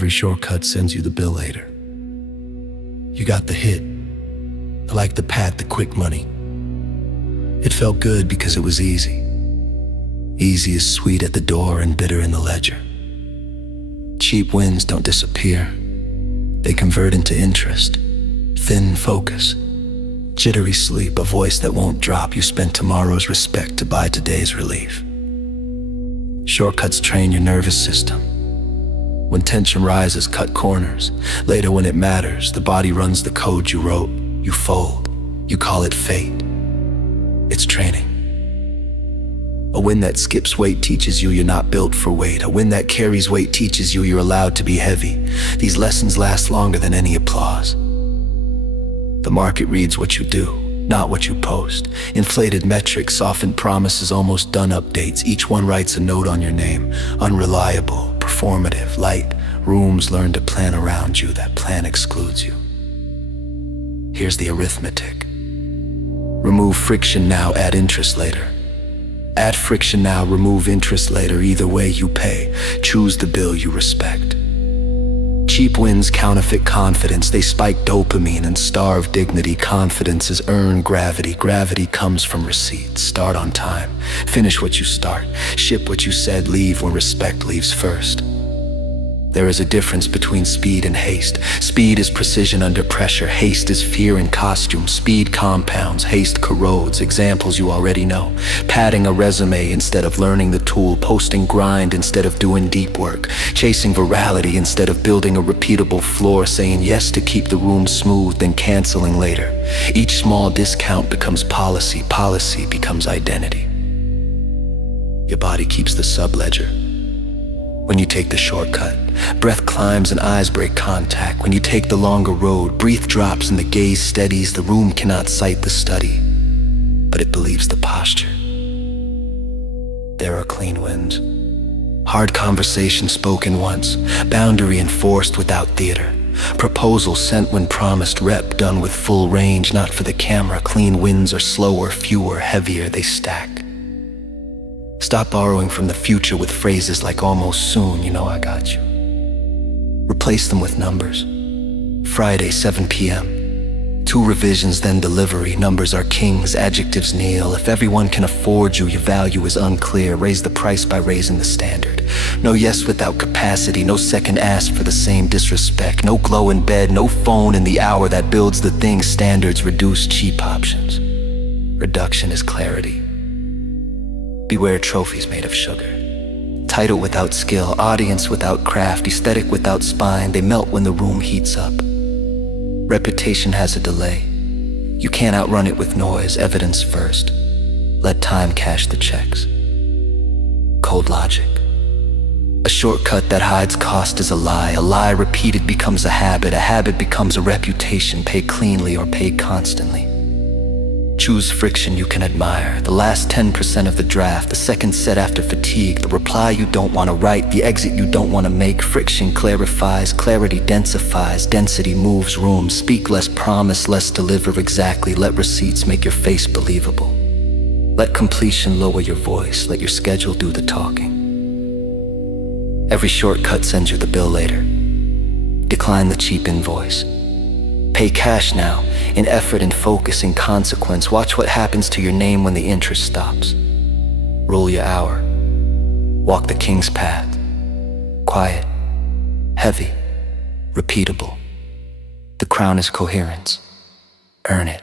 Every shortcut sends you the bill later. You got the hit, like the pat, the quick money. It felt good because it was easy. Easy is sweet at the door and bitter in the ledger. Cheap wins don't disappear. They convert into interest, thin focus, jittery sleep, a voice that won't drop. You spend tomorrow's respect to buy today's relief. Shortcuts train your nervous system. When tension rises, cut corners. Later when it matters, the body runs the code you wrote. You fold. You call it fate. It's training. A win that skips weight teaches you you're not built for weight. A win that carries weight teaches you you're allowed to be heavy. These lessons last longer than any applause. The market reads what you do, not what you post. Inflated metrics, softened promises, almost done updates. Each one writes a note on your name. Unreliable, performative, light. Rooms learn to plan around you. That plan excludes you. Here's the arithmetic. Remove friction now, add interest later. Add friction now, remove interest later. Either way you pay. Choose the bill you respect. Cheap wins counterfeit confidence. They spike dopamine and starve dignity. Confidence is earned gravity. Gravity comes from receipts. Start on time. Finish what you start. Ship what you said. Leave when respect leaves first. There is a difference between speed and haste. Speed is precision under pressure. Haste is fear in costume. Speed compounds, haste corrodes. Examples you already know. Padding a resume instead of learning the tool. Posting grind instead of doing deep work. Chasing virality instead of building a repeatable floor. Saying yes to keep the room smooth, then canceling later. Each small discount becomes policy. Policy becomes identity. Your body keeps the subledger. When you take the shortcut, breath climbs and eyes break contact. When you take the longer road, breath drops and the gaze steadies. The room cannot cite the study, but it believes the posture. There are clean wins. Hard conversation spoken once, boundary enforced without theater. Proposal sent when promised, rep done with full range, not for the camera. Clean wins are slower, fewer, heavier, they stack. Stop borrowing from the future with phrases like almost soon, you know I got you. Replace them with numbers. Friday, 7 p.m. 2 revisions, then delivery. Numbers are kings, adjectives kneel. If everyone can afford you, your value is unclear. Raise the price by raising the standard. No yes without capacity, no second ask for the same disrespect. No glow in bed, no phone in the hour that builds the thing. Standards reduce cheap options. Reduction is clarity. Beware trophies made of sugar. Title without skill, audience without craft, aesthetic without spine. They melt when the room heats up. Reputation has a delay. You can't outrun it with noise, evidence first. Let time cash the checks. Cold logic. A shortcut that hides cost is a lie repeated becomes a habit becomes a reputation. Pay cleanly or pay constantly. Choose friction you can admire, the last 10% of the draft, the second set after fatigue, the reply you don't want to write, the exit you don't want to make. Friction clarifies, clarity densifies, density moves rooms. Speak less, promise less, deliver exactly. Let receipts make your face believable. Let completion lower your voice, let your schedule do the talking. Every shortcut sends you the bill later. Decline the cheap invoice. Pay cash now, in effort and focus, in consequence. Watch what happens to your name when the interest stops. Rule your hour. Walk the king's path. Quiet, heavy, repeatable. The crown is coherence. Earn it.